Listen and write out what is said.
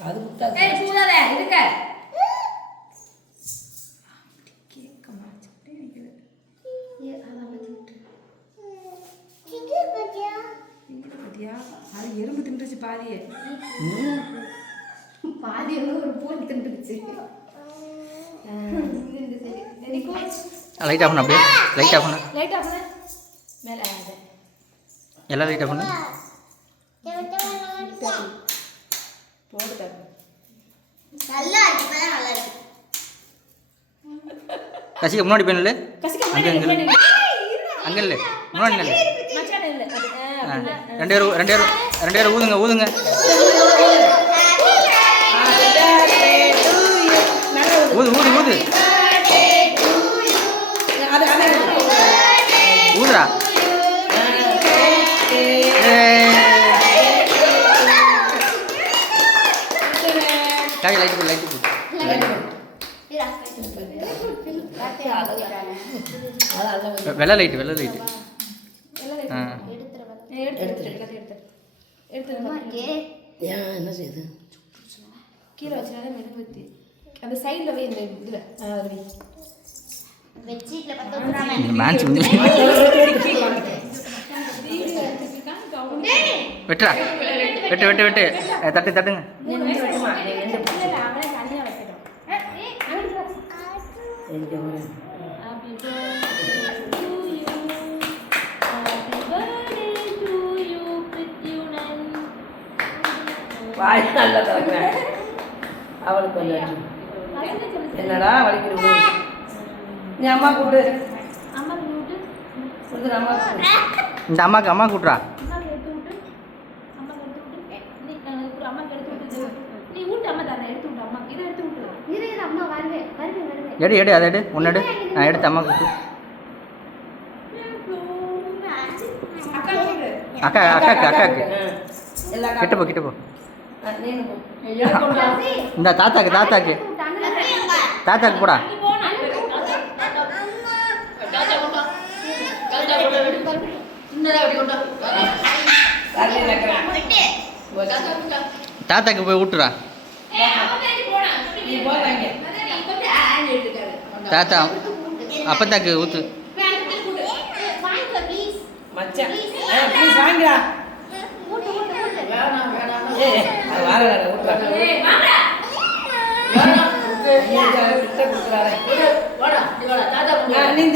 அது குட்டா இருக்க அது எறும்பு தின்றுச்சு பாதியே பாதி ஒரு பூ தின்றுச்சு. லைட் ஆஃப் பண்ணு அப்படியே லைட் ஆஃப் பண்ணு மேலே எல்லாம் லைட் ஆஃப் பண்ணு போட்டு நல்லா இருக்கு நல்லா இருக்கு. கசிக்க முன்னாடி போய் நில்லு அங்கே கசிக்க அங்கே இல்லை முன்னாடி நில்லு ரெண்டு பேரும் ஊதுங்க ஊதுங்க ஊது ஊது ஊது ஊதுரா காய் லைட்டு போடு லைட்டு போடு வெள்ளை லைட்டு ஆ என்ன செய்யுது கீழே வச்சாலே மெழுகுவத்தி அந்த சைடில் வை இந்த இதில் வை மேட்ச் வெட்டுறா வெட்டு வெட்டு வெட்டு தட்டு தட்டுங்க வாய் நல்லா திறக்கிறேன் அவளுக்கு கொஞ்சம் என்னடா வலிக்கிறது நீ அம்மா கூப்பிட்டு அம்மா இந்த அம்மா கூட்டுறா எடு அதை எடு ஒன்று எடு நான் எடுத்து அம்மா கூட்டு அக்காக்கு கிட்ட போ இந்த தாத்தாக்கு போடா தாத்தாக்கு போய் விட்டுறா தாத்தா அப்பத்தாக்கு ஊத்து மச்சான் ப்ளீஸ் வாங்கடா நீ